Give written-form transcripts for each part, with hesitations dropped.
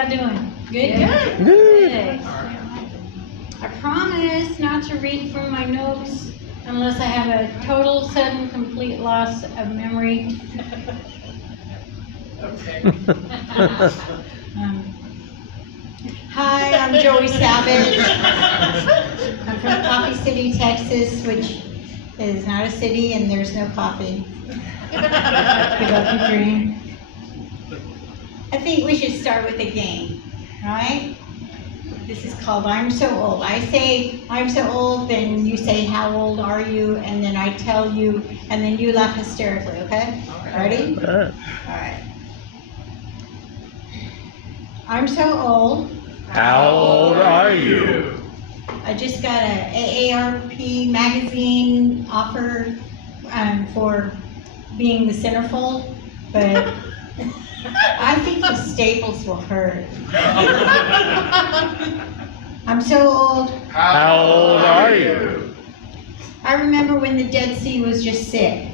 y'all doing? Good? Good. Good. I promise not to read from my notes unless I have a total, sudden, complete loss of memory. Okay. Hi, I'm Joey Savage. I'm from Coffee City, Texas, which is not a city and there's no coffee. Give up your dream. I think we should start with a game, right? This is called I'm So Old. I say I'm so old, then you say how old are you, and then I tell you, and then you laugh hysterically, okay? Ready? All right. I'm so old. How old are you? I just got a AARP magazine offer for being the centerfold, but I think the staples will hurt. I'm so old. How old are you? I remember when the Dead Sea was just sick.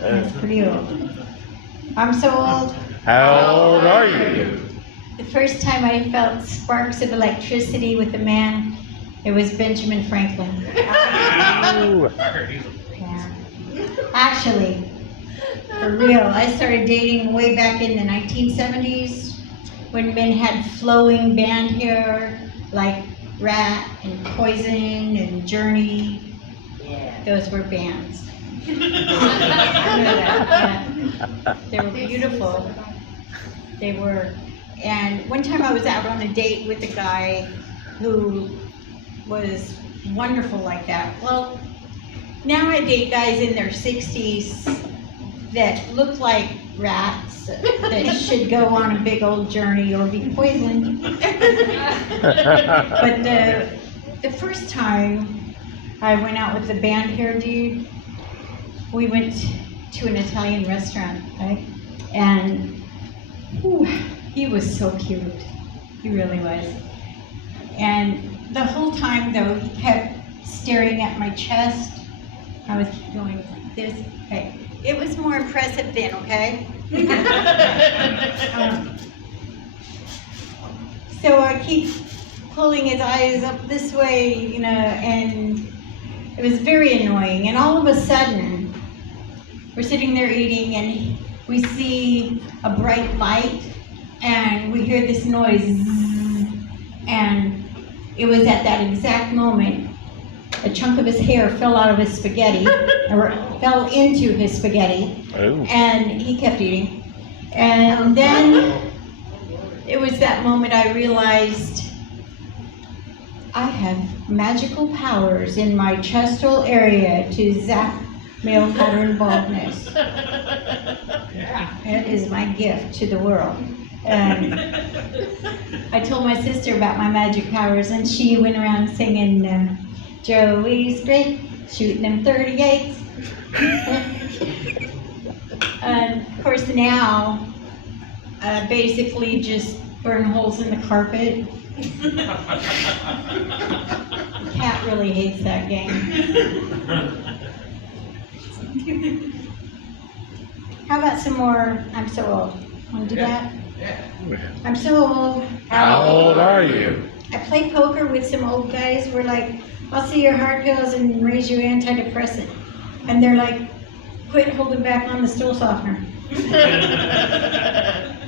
That's pretty old. I'm so old. How old are you? The first time I felt sparks of electricity with a man, it was Benjamin Franklin. Ooh. Yeah. Actually, for real, I started dating way back in the 1970s when men had flowing band hair like Rat and Poison and Journey. Yeah, those were bands. I know that, yeah. They were beautiful. They were. And one time I was out on a date with a guy who was wonderful like that. Well, now I date guys in their 60s that look like rats that should go on a big old journey or be poisoned. But the first time I went out with the band hair dude, we went to an Italian restaurant, right? And whew, he was so cute. He really was. And the whole time though, he kept staring at my chest. I was going like this. Okay. It was more impressive then, okay? So I keep pulling his eyes up this way, you know, and it was very annoying. And all of a sudden, we're sitting there eating and we see a bright light and we hear this noise. And it was at that exact moment a chunk of his hair fell out of his spaghetti, or fell into his spaghetti, and he kept eating. And then it was that moment I realized I have magical powers in my chestal area to zap male pattern baldness. That is my gift to the world. And I told my sister about my magic powers, and she went around singing, Joey's great, shooting them 38s. And of course now, basically just burn holes in the carpet. The cat really hates that game. How about some more, I'm so old. Want to do that? Yeah. I'm so old. How old are you? I play poker with some old guys. We're like, I'll see your heart pills and raise your antidepressant. And they're like, quit holding back on the stool softener.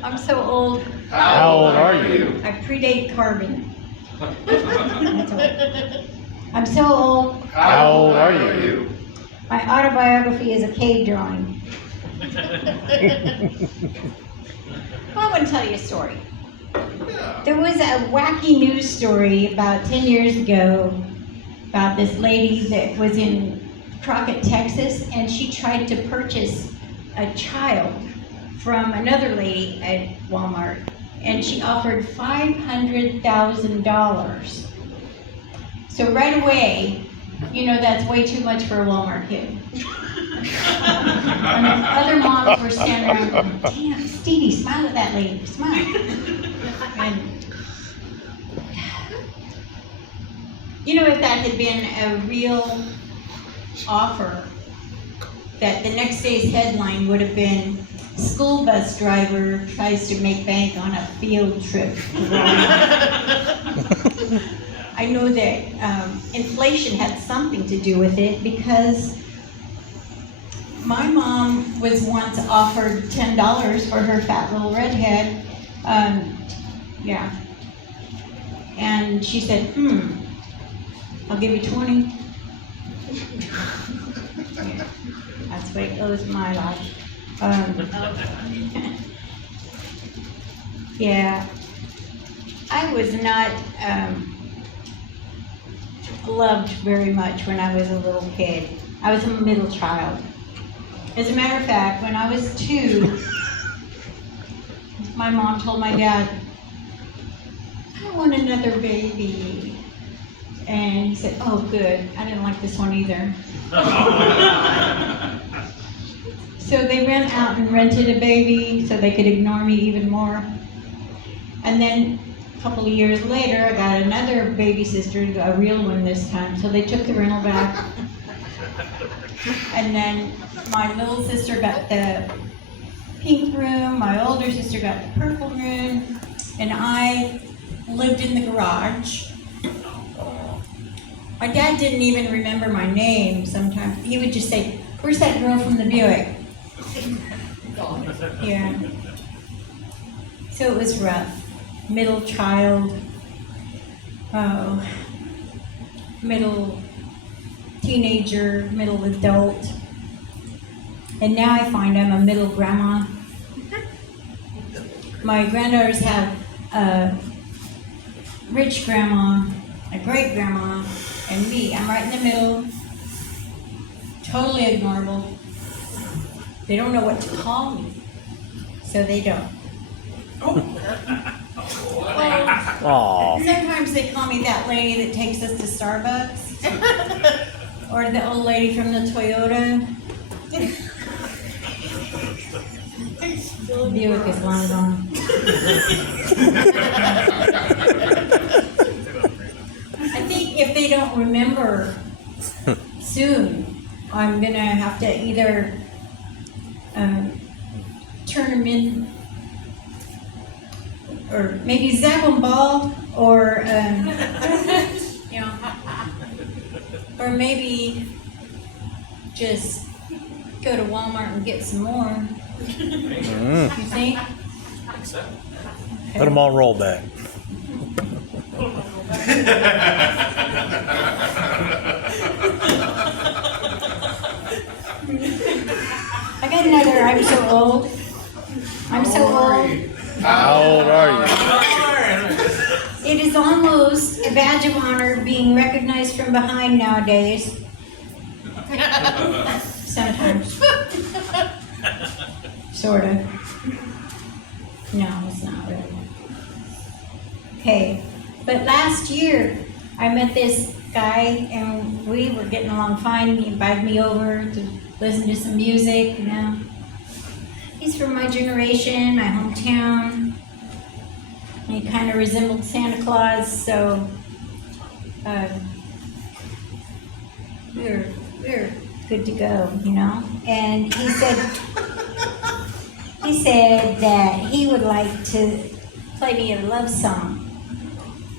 I'm so old. How old are you? I predate carbon. That's old. I'm so old. How old are you? My autobiography is a cave drawing. Well, I want to tell you a story. There was a wacky news story about 10 years ago about this lady that was in Crockett, Texas, and she tried to purchase a child from another lady at Walmart, and she offered $500,000. So right away, you know that's way too much for a Walmart kid. And other moms were standing around going, damn, Stevie, smile at that lady, smile. And you know, if that had been a real offer, that the next day's headline would have been, school bus driver tries to make bank on a field trip. I know that inflation had something to do with it because my mom was once offered $10 for her fat little redhead. Yeah. And she said, I'll give you 20. Yeah, that's what it goes in my life. Yeah, I was not loved very much when I was a little kid. I was a middle child. As a matter of fact, when I was 2, my mom told my dad, I want another baby. And he said, oh, good. I didn't like this one either. So they ran out and rented a baby so they could ignore me even more. And then a couple of years later, I got another baby sister, a real one this time. So they took the rental back. And then my little sister got the pink room, my older sister got the purple room, and I lived in the garage. My dad didn't even remember my name sometimes. He would just say, where's that girl from the Buick? Yeah. So it was rough. Middle child, middle teenager, middle adult. And now I find I'm a middle grandma. My granddaughters have a rich grandma, a great grandma, and me. I'm right in the middle, totally ignorable. They don't know what to call me, so they don't. Well, sometimes they call me that lady that takes us to Starbucks, or the old lady from the Toyota. Buick is long gone. I think if they don't remember soon, I'm gonna have to either turn them in, or maybe zap them bald, or you know, or maybe just go to Walmart and get some more. You think? Put them on rollback. I got another. I'm so old. I'm so old. How old are you? It is almost a badge of honor being recognized from behind nowadays. Sometimes. Sort of. No, it's not really. Okay. But last year, I met this guy and we were getting along fine. He invited me over to listen to some music, you know. He's from my generation, my hometown. And he kind of resembled Santa Claus, so we were good to go, you know. And he said that he would like to play me a love song.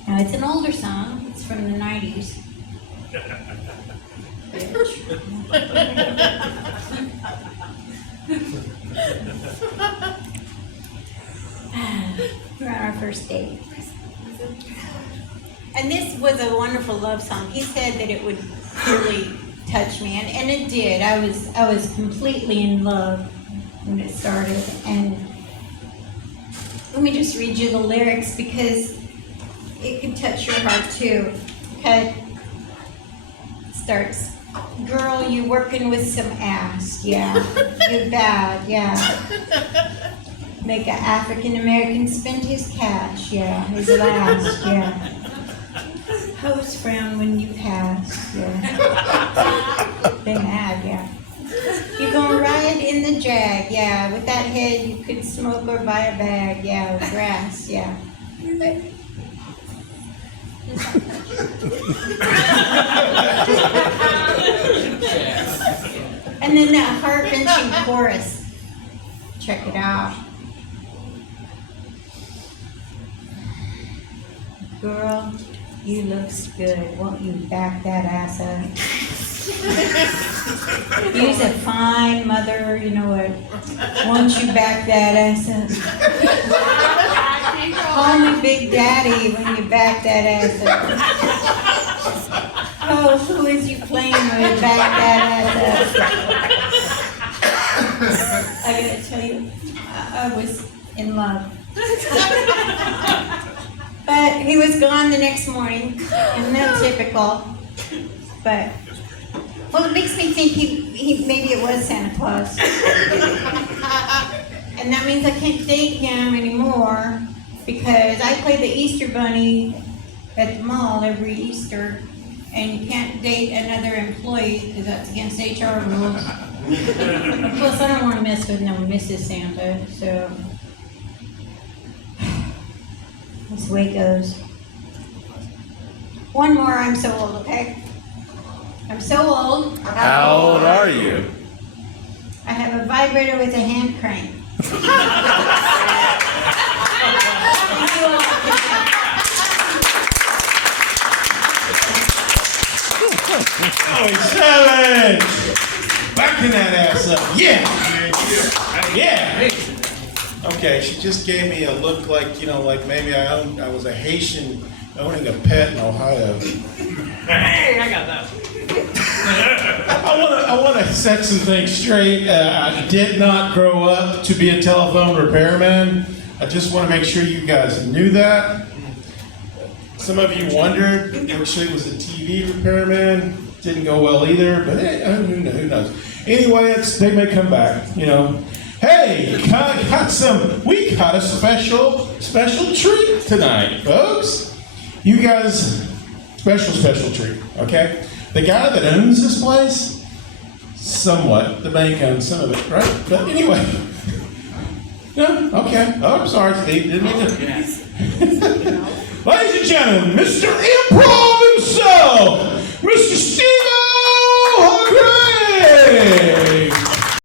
Now it's an older song. It's from the 90s. We're on our first date. And this was a wonderful love song. He said that it would really touch me, and it did. I was completely in love when it started. And let me just read you the lyrics because it can touch your heart too. Okay. Starts, girl, you working with some ass, yeah. You're bad, yeah. Make an African American spend his cash, yeah. His last, yeah. Hoes frown when you pass, yeah. They mad, yeah. You gonna ride in the Jag, yeah. With that head, you could smoke or buy a bag, yeah. With grass, yeah. And then that heart-wrenching chorus. check it out. Girl, you looks good. Won't you back that ass up? You's a fine mother, you know what? Won't you back that ass up? Call me Big Daddy when you back that ass up. Oh, who is you playing with? Back that ass up. I gotta tell you, I was in love. But he was gone the next morning, and that's typical. But, well, it makes me think he maybe it was Santa Claus. And that means I can't date him anymore because I play the Easter Bunny at the mall every Easter, and you can't date another employee because that's against HR rules. Plus, I don't want to mess with no Mrs. Santa, so that's the way it goes. One more, I'm so old, okay? I'm so old. How old are you? I have a vibrator with a hand crank. Oh, savage! Backing that ass up. Yeah! Yeah! Okay, she just gave me a look like, you know, like maybe I was a Haitian owning a pet in Ohio. Hey, I got that. I want to set some things straight. I did not grow up to be a telephone repairman. I just want to make sure you guys knew that. Some of you wondered, actually it was a TV repairman. Didn't go well either, but who knows? Anyway, they may come back, you know. Hey, we got a special treat tonight, folks. You guys, special treat, okay? The guy that owns this place, somewhat, the bank owns some of it, right? But anyway, no, okay. Oh, I'm sorry, Steve, didn't mean to. Ladies and gentlemen, Mr. Improv himself, Mr. Steve O'Grady!